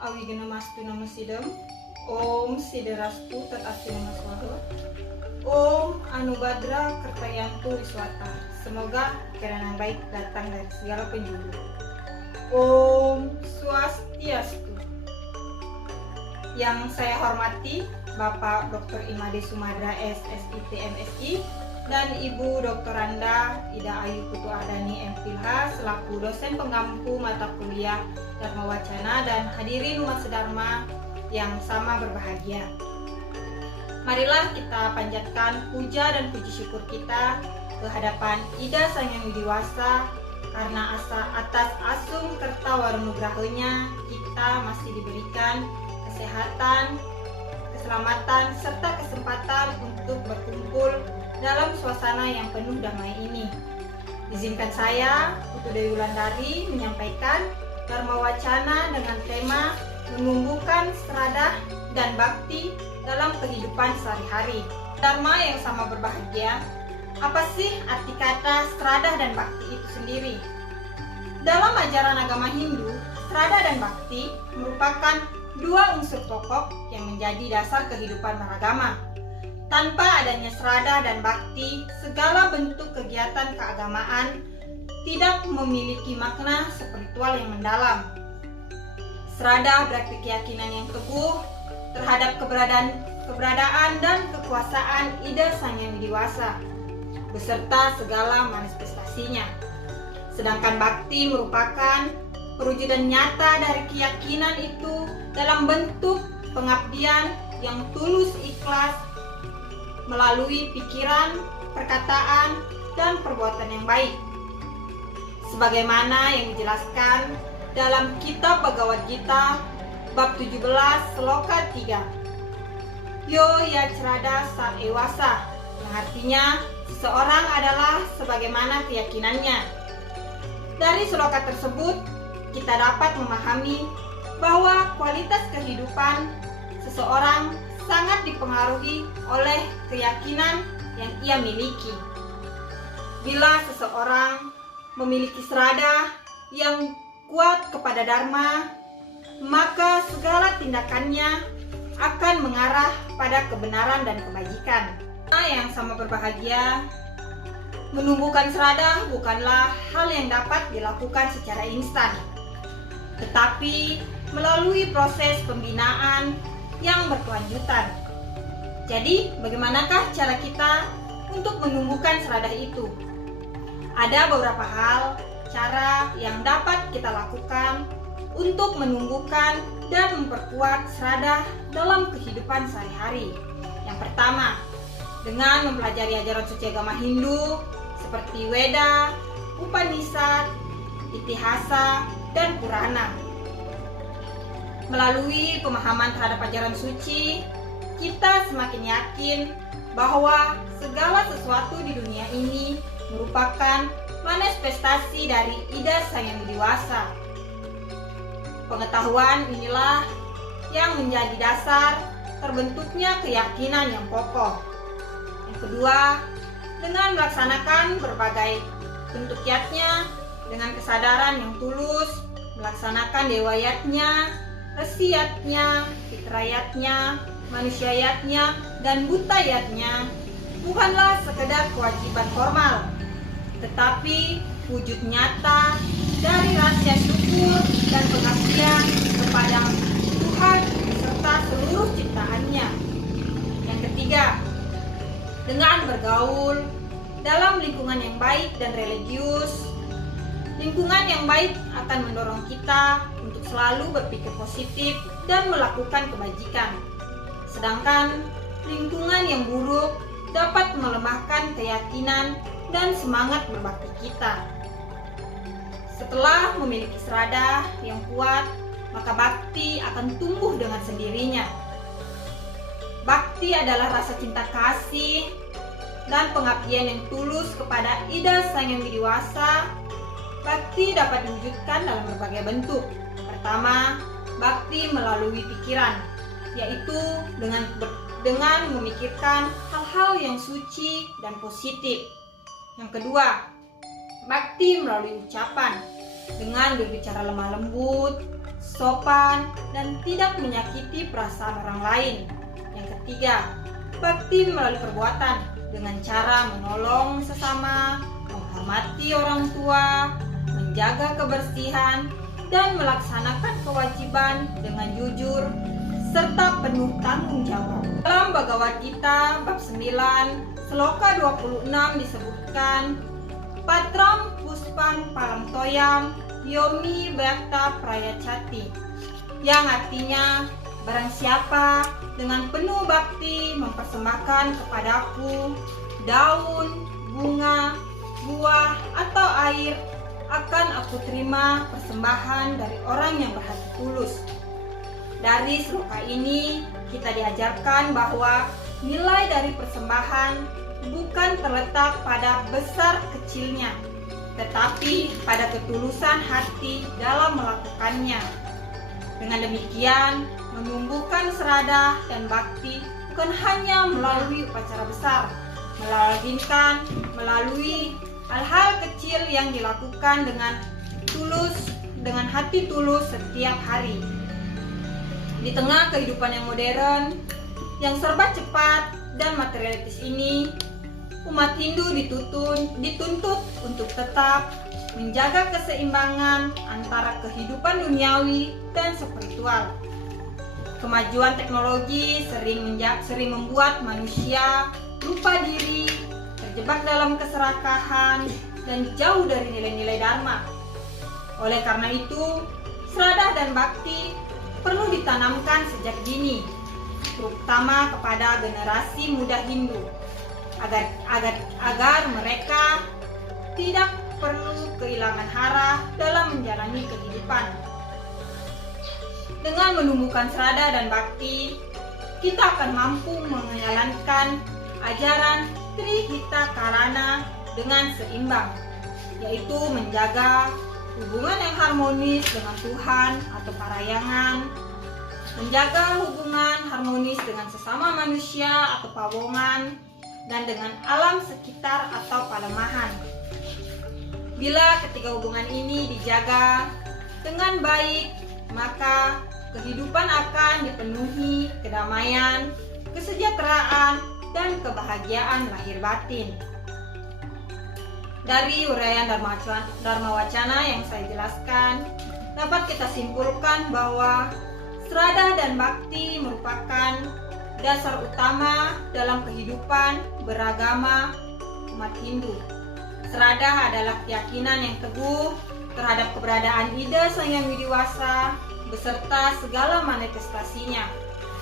awigena mastu nama sidam. Om siderastu tatasi nama swaha. Om Anubadra Kertayantu Wiswata. Semoga kiranya baik datang dari segala penjuru. Om Swastiastu. Yang saya hormati Bapak Dr. Imade Sumadra SSIT MSI dan Ibu Dr. Randa Ida Ayu Putu Ardani MPH selaku dosen penggampu mata kuliah Dharma Wacana dan hadirin umat sedharma yang sama berbahagia. Marilah kita panjatkan puja dan puji syukur kita ke hadapan Ida Sang Yang Widiwasa karena atas asung kerta warunugrahanya kita masih diberikan kesehatan, keselamatan, serta kesempatan untuk berkumpul dalam suasana yang penuh damai ini. Izinkan saya, Putu Dewi Wulandari, menyampaikan Dharma Wacana dengan tema menumbuhkan seradah dan bakti dalam kehidupan sehari-hari. Dharma yang sama berbahagia, apa sih arti kata seradah dan bakti itu sendiri? Dalam ajaran agama Hindu, seradah dan bakti merupakan dua unsur pokok yang menjadi dasar kehidupan beragama. Tanpa adanya seradah dan bakti, segala bentuk kegiatan keagamaan tidak memiliki makna spiritual yang mendalam. Seradah berarti keyakinan yang teguh terhadap keberadaan dan kekuasaan Ida Sang Yang Widiwasa beserta segala manifestasinya. Sedangkan bakti merupakan perwujudan nyata dari keyakinan itu dalam bentuk pengabdian yang tulus ikhlas melalui pikiran, perkataan, dan perbuatan yang baik. Sebagaimana yang dijelaskan dalam kitab Bhagavad Gita bab 17 sloka 3. Yo yacrada sa ewasa, yang artinya seseorang adalah sebagaimana keyakinannya. Dari sloka tersebut kita dapat memahami bahwa kualitas kehidupan seseorang sangat dipengaruhi oleh keyakinan yang ia miliki. Bila seseorang memiliki seradah yang kuat kepada Dharma, maka segala tindakannya akan mengarah pada kebenaran dan kebajikan. Yang sama berbahagia, menumbuhkan seradah bukanlah hal yang dapat dilakukan secara instan, tetapi melalui proses pembinaan yang berkelanjutan. Jadi, bagaimanakah cara kita untuk menumbuhkan seradah itu? Ada beberapa hal, cara yang dapat kita lakukan untuk menumbuhkan dan memperkuat seradah dalam kehidupan sehari-hari. Yang pertama, dengan mempelajari ajaran suci agama Hindu seperti Weda, Upanishad, Itihasa, dan Purana. Melalui pemahaman terhadap ajaran suci, kita semakin yakin bahwa segala sesuatu di dunia ini merupakan manifestasi dari Ida Sang Yang Widiwasa. Pengetahuan inilah yang menjadi dasar terbentuknya keyakinan yang kokoh. Yang kedua, dengan melaksanakan berbagai bentuk yatnya dengan kesadaran yang tulus, melaksanakan dewayatnya, resiyatnya, fitrayatnya, manusiayatnya, dan butayatnya bukanlah sekedar kewajiban formal, tetapi wujud nyata dari rasa syukur dan pengabdian kepada Tuhan serta seluruh ciptaannya. Yang ketiga, dengan bergaul dalam lingkungan yang baik dan religius, lingkungan yang baik akan mendorong kita untuk selalu berpikir positif dan melakukan kebajikan. Sedangkan lingkungan yang buruk dapat melemahkan keyakinan dan semangat berbakti kita. Setelah memiliki seradah yang kuat, maka bakti akan tumbuh dengan sendirinya. Bakti adalah rasa cinta kasih dan pengabdian yang tulus kepada Ida Sang Yang Widiwasa. Bakti dapat diwujudkan dalam berbagai bentuk. Pertama, bakti melalui pikiran, yaitu dengan memikirkan hal-hal yang suci dan positif. Yang kedua, bakti melalui ucapan, dengan berbicara lemah lembut, sopan, dan tidak menyakiti perasaan orang lain. Yang ketiga, bakti melalui perbuatan dengan cara menolong sesama, menghormati orang tua, menjaga kebersihan, dan melaksanakan kewajiban dengan jujur serta penuh tanggung jawab. Dalam Bhagavad Gita bab 9 Sloka 26 disebutkan, Patram puspang palam toyam yomi bhakta prayachati, yang artinya barang siapa dengan penuh bakti mempersembahkan kepadaku daun, bunga, buah, atau air, akan aku terima persembahan dari orang yang berhati tulus. Dari sloka ini kita diajarkan bahwa nilai dari persembahan bukan terletak pada besar kecilnya, tetapi pada ketulusan hati dalam melakukannya. Dengan demikian, menumbuhkan seradah dan bakti bukan hanya melalui upacara besar, melainkan melalui hal-hal kecil yang dilakukan dengan hati tulus setiap hari. Di tengah kehidupan yang modern, yang serba cepat dan materialistis ini, umat Hindu dituntut untuk tetap menjaga keseimbangan antara kehidupan duniawi dan spiritual. Kemajuan teknologi sering membuat manusia lupa diri, terjebak dalam keserakahan, dan jauh dari nilai-nilai dharma. Oleh karena itu, seradah dan bakti perlu ditanamkan sejak dini, terutama kepada generasi muda Hindu, agar mereka tidak perlu kehilangan arah dalam menjalani kehidupan. Dengan menumbuhkan seradah dan bakti, kita akan mampu menjalankan ajaran Trihita Karana dengan seimbang, yaitu menjaga hubungan yang harmonis dengan Tuhan atau parayangan, menjaga hubungan harmonis dengan sesama manusia atau pawongan, dan dengan alam sekitar atau palemahan. Bila ketiga hubungan ini dijaga dengan baik, maka kehidupan akan dipenuhi kedamaian, kesejahteraan, dan kebahagiaan lahir batin. Dari uraian Dharma Wacana yang saya jelaskan, dapat kita simpulkan bahwa seradah dan bakti merupakan dasar utama dalam kehidupan beragama umat Hindu. Seradah adalah keyakinan yang teguh terhadap keberadaan ide Sang Hyang Widiwasa beserta segala manifestasinya.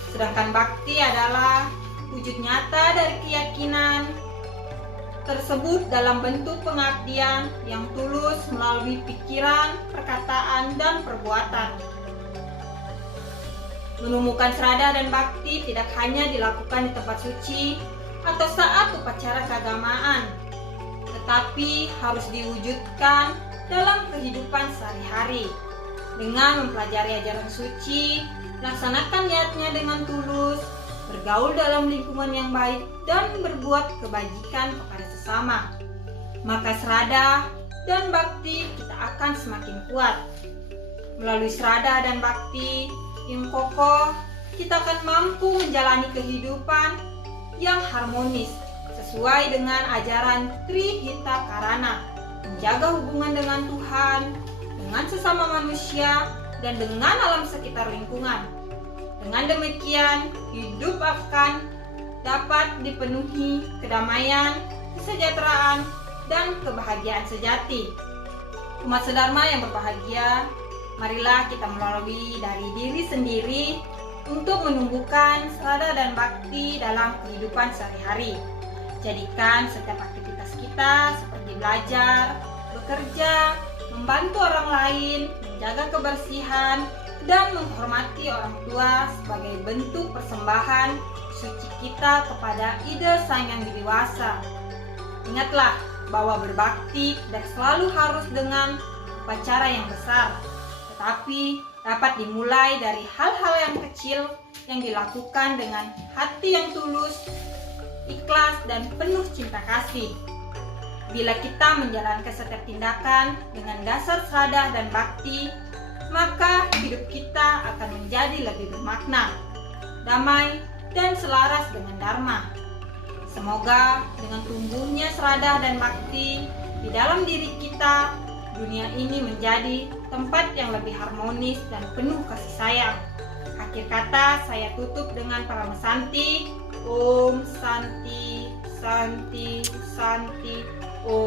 Sedangkan bakti adalah wujud nyata dari keyakinan tersebut dalam bentuk pengabdian yang tulus melalui pikiran, perkataan, dan perbuatan. Menumbuhkan seradah dan bakti tidak hanya dilakukan di tempat suci atau saat upacara keagamaan, tetapi harus diwujudkan dalam kehidupan sehari-hari. Dengan mempelajari ajaran suci, laksanakan niatnya dengan tulus, bergaul dalam lingkungan yang baik, dan berbuat kebajikan kepada sesama. Maka seradah dan bakti kita akan semakin kuat. Melalui seradah dan bakti yang kokoh, kita akan mampu menjalani kehidupan yang harmonis sesuai dengan ajaran Trihita Karana, menjaga hubungan dengan Tuhan, dengan sesama manusia, dan dengan alam sekitar lingkungan. Dengan demikian, hidup akan dapat dipenuhi kedamaian, kesejahteraan, dan kebahagiaan sejati. Umat sedharma yang berbahagia, marilah kita melalui dari diri sendiri untuk menumbuhkan seradah dan bakti dalam kehidupan sehari-hari. Jadikan setiap aktivitas kita seperti belajar, bekerja, membantu orang lain, menjaga kebersihan, dan menghormati orang tua sebagai bentuk persembahan suci kita kepada ide Sang Hyang Widiwasa. Ingatlah bahwa berbakti tidak selalu harus dengan upacara yang besar, tetapi dapat dimulai dari hal-hal yang kecil yang dilakukan dengan hati yang tulus, ikhlas, dan penuh cinta kasih. Bila kita menjalankan setiap tindakan dengan dasar seradah dan bakti, maka hidup kita akan menjadi lebih bermakna, damai, dan selaras dengan Dharma. Semoga dengan tumbuhnya seradah dan bakti di dalam diri kita, dunia ini menjadi tempat yang lebih harmonis dan penuh kasih sayang. Akhir kata, saya tutup dengan Paramasanti. Om Santi, Santi, Santi, Om.